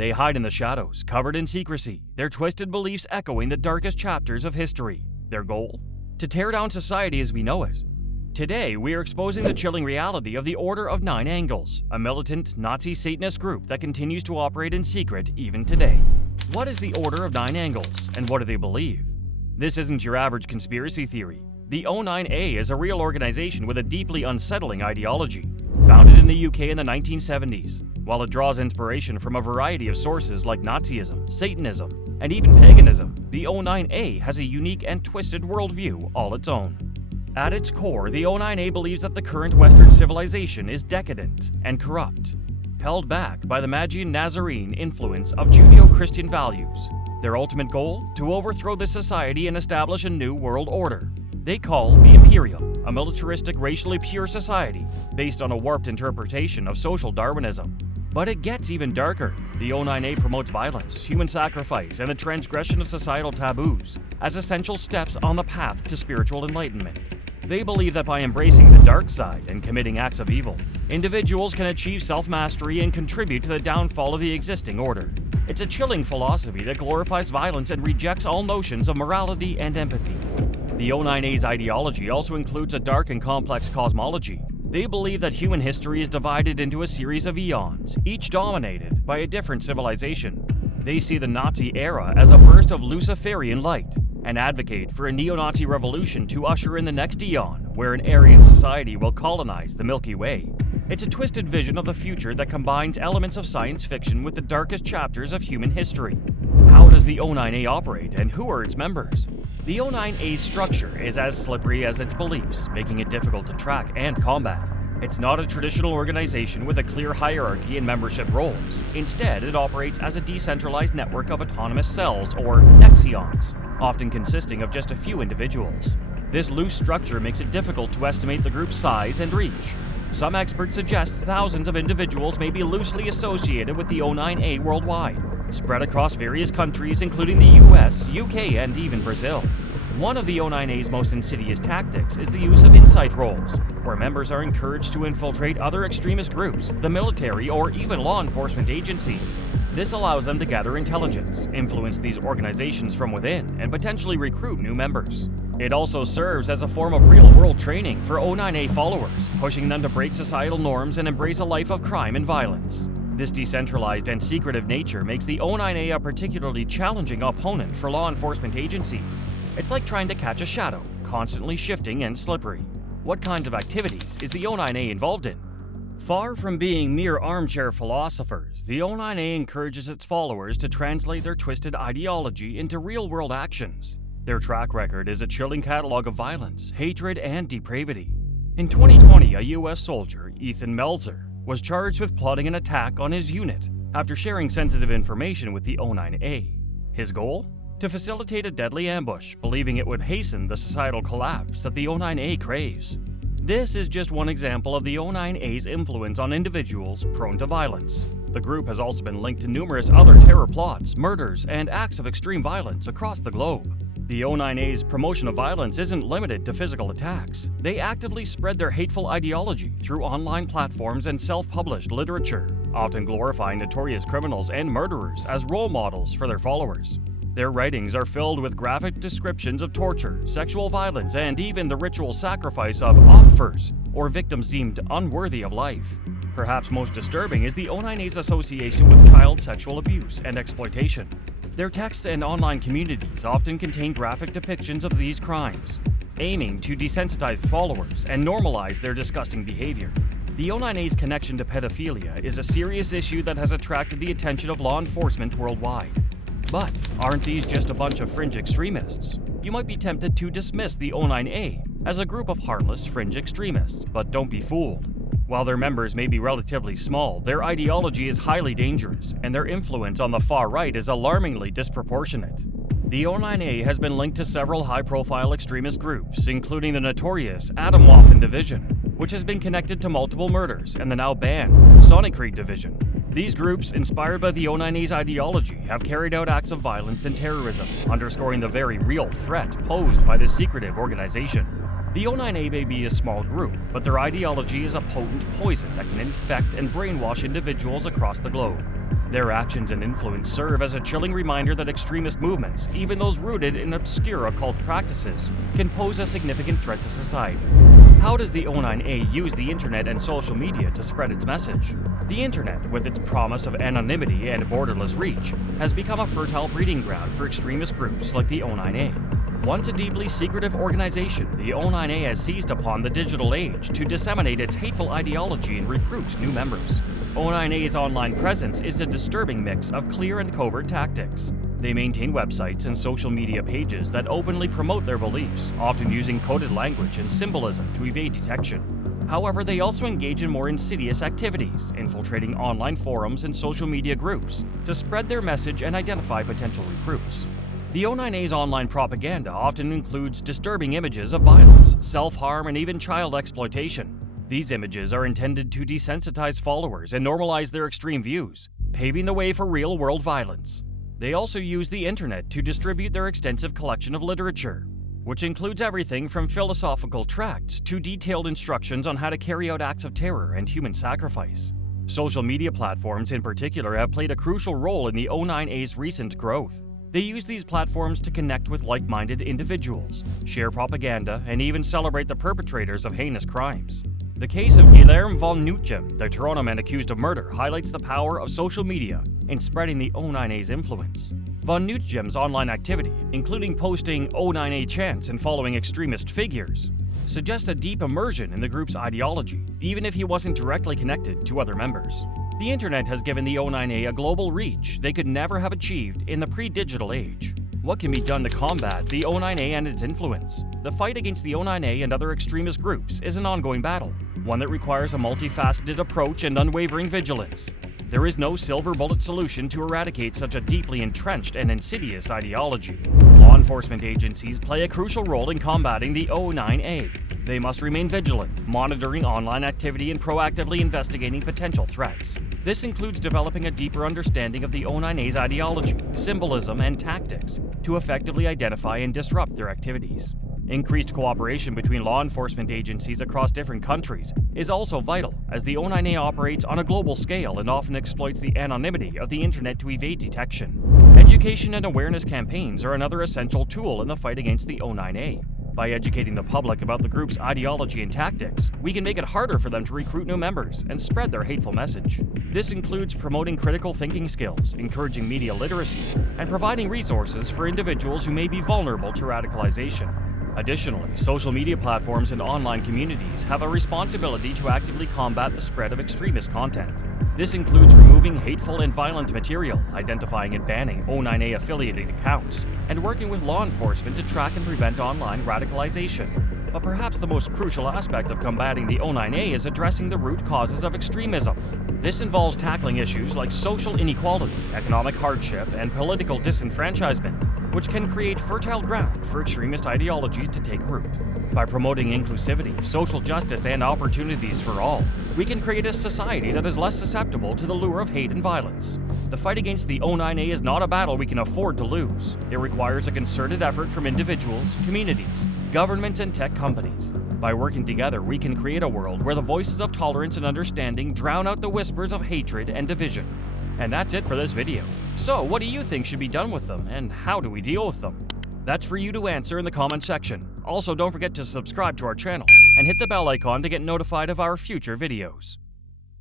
They hide in the shadows, covered in secrecy, their twisted beliefs echoing the darkest chapters of history. Their goal? To tear down society as we know it. Today, we are exposing the chilling reality of the Order of Nine Angles, a militant Nazi Satanist group that continues to operate in secret even today. What is the Order of Nine Angles, and what do they believe? This isn't your average conspiracy theory. The O9A is a real organization with a deeply unsettling ideology, founded in the UK in the 1970s. While it draws inspiration from a variety of sources like Nazism, Satanism, and even paganism, the O9A has a unique and twisted worldview all its own. At its core, the O9A believes that the current Western civilization is decadent and corrupt, held back by the Magian Nazarene influence of Judeo-Christian values. Their ultimate goal? To overthrow this society and establish a new world order. They call the Imperium, a militaristic, racially pure society based on a warped interpretation of social Darwinism. But it gets even darker. The O9A promotes violence, human sacrifice, and the transgression of societal taboos as essential steps on the path to spiritual enlightenment. They believe that by embracing the dark side and committing acts of evil, individuals can achieve self-mastery and contribute to the downfall of the existing order. It's a chilling philosophy that glorifies violence and rejects all notions of morality and empathy. The O9A's ideology also includes a dark and complex cosmology. They believe that human history is divided into a series of eons, each dominated by a different civilization. They see the Nazi era as a burst of Luciferian light, and advocate for a neo-Nazi revolution to usher in the next eon, where an Aryan society will colonize the Milky Way. It's a twisted vision of the future that combines elements of science fiction with the darkest chapters of human history. How does the O9A operate, and who are its members? The O9A's structure is as slippery as its beliefs, making it difficult to track and combat. It's not a traditional organization with a clear hierarchy and membership roles. Instead, it operates as a decentralized network of autonomous cells, or nexions, often consisting of just a few individuals. This loose structure makes it difficult to estimate the group's size and reach. Some experts suggest thousands of individuals may be loosely associated with the O9A worldwide, spread across various countries including the US, UK, and even Brazil. One of the O9A's most insidious tactics is the use of insight roles, where members are encouraged to infiltrate other extremist groups, the military, or even law enforcement agencies. This allows them to gather intelligence, influence these organizations from within, and potentially recruit new members. It also serves as a form of real-world training for O9A followers, pushing them to break societal norms and embrace a life of crime and violence. This decentralized and secretive nature makes the O9A a particularly challenging opponent for law enforcement agencies. It's like trying to catch a shadow, constantly shifting and slippery. What kinds of activities is the O9A involved in? Far from being mere armchair philosophers, the O9A encourages its followers to translate their twisted ideology into real-world actions. Their track record is a chilling catalog of violence, hatred, and depravity. In 2020, a US soldier, Ethan Melzer, was charged with plotting an attack on his unit after sharing sensitive information with the O9A. His goal? To facilitate a deadly ambush, believing it would hasten the societal collapse that the O9A craves. This is just one example of the O9A's influence on individuals prone to violence. The group has also been linked to numerous other terror plots, murders, and acts of extreme violence across the globe. The O9A's promotion of violence isn't limited to physical attacks. They actively spread their hateful ideology through online platforms and self-published literature, often glorifying notorious criminals and murderers as role models for their followers. Their writings are filled with graphic descriptions of torture, sexual violence, and even the ritual sacrifice of opfers, or victims deemed unworthy of life. Perhaps most disturbing is the O9A's association with child sexual abuse and exploitation. Their texts and online communities often contain graphic depictions of these crimes, aiming to desensitize followers and normalize their disgusting behavior. The O9A's connection to pedophilia is a serious issue that has attracted the attention of law enforcement worldwide. But aren't these just a bunch of fringe extremists? You might be tempted to dismiss the O9A as a group of harmless fringe extremists, but don't be fooled. While their members may be relatively small, their ideology is highly dangerous, and their influence on the far right is alarmingly disproportionate. The O9A has been linked to several high-profile extremist groups, including the notorious Atomwaffen Division, which has been connected to multiple murders, and the now banned Sonnenkrieg Division. These groups, inspired by the O9A's ideology, have carried out acts of violence and terrorism, underscoring the very real threat posed by this secretive organization. The O9A may be a small group, but their ideology is a potent poison that can infect and brainwash individuals across the globe. Their actions and influence serve as a chilling reminder that extremist movements, even those rooted in obscure occult practices, can pose a significant threat to society. How does the O9A use the internet and social media to spread its message? The internet, with its promise of anonymity and borderless reach, has become a fertile breeding ground for extremist groups like the O9A. Once a deeply secretive organization, the O9A has seized upon the digital age to disseminate its hateful ideology and recruit new members. O9A's online presence is a disturbing mix of clear and covert tactics. They maintain websites and social media pages that openly promote their beliefs, often using coded language and symbolism to evade detection. However, they also engage in more insidious activities, infiltrating online forums and social media groups to spread their message and identify potential recruits. The O9A's online propaganda often includes disturbing images of violence, self-harm, and even child exploitation. These images are intended to desensitize followers and normalize their extreme views, paving the way for real-world violence. They also use the internet to distribute their extensive collection of literature, which includes everything from philosophical tracts to detailed instructions on how to carry out acts of terror and human sacrifice. Social media platforms in particular have played a crucial role in the O9A's recent growth. They use these platforms to connect with like-minded individuals, share propaganda, and even celebrate the perpetrators of heinous crimes. The case of Guilherme von Nuytjem, the Toronto man accused of murder, highlights the power of social media in spreading the O9A's influence. Von Nuytjem's online activity, including posting O9A chants and following extremist figures, suggests a deep immersion in the group's ideology, even if he wasn't directly connected to other members. The internet has given the O9A a global reach they could never have achieved in the pre-digital age. What can be done to combat the O9A and its influence? The fight against the O9A and other extremist groups is an ongoing battle, one that requires a multifaceted approach and unwavering vigilance. There is no silver bullet solution to eradicate such a deeply entrenched and insidious ideology. Law enforcement agencies play a crucial role in combating the O9A. They must remain vigilant, monitoring online activity and proactively investigating potential threats. This includes developing a deeper understanding of the O9A's ideology, symbolism, and tactics to effectively identify and disrupt their activities. Increased cooperation between law enforcement agencies across different countries is also vital, as the O9A operates on a global scale and often exploits the anonymity of the internet to evade detection. Education and awareness campaigns are another essential tool in the fight against the O9A. By educating the public about the group's ideology and tactics, we can make it harder for them to recruit new members and spread their hateful message. This includes promoting critical thinking skills, encouraging media literacy, and providing resources for individuals who may be vulnerable to radicalization. Additionally, social media platforms and online communities have a responsibility to actively combat the spread of extremist content. This includes removing hateful and violent material, identifying and banning O9A affiliated accounts, and working with law enforcement to track and prevent online radicalization. But perhaps the most crucial aspect of combating the O9A is addressing the root causes of extremism. This involves tackling issues like social inequality, economic hardship, and political disenfranchisement, which can create fertile ground for extremist ideologies to take root. By promoting inclusivity, social justice, and opportunities for all, we can create a society that is less susceptible to the lure of hate and violence. The fight against the O9A is not a battle we can afford to lose. It requires a concerted effort from individuals, communities, governments, and tech companies. By working together, we can create a world where the voices of tolerance and understanding drown out the whispers of hatred and division. And that's it for this video. So, what do you think should be done with them, and how do we deal with them? That's for you to answer in the comment section. Also, don't forget to subscribe to our channel and hit the bell icon to get notified of our future videos.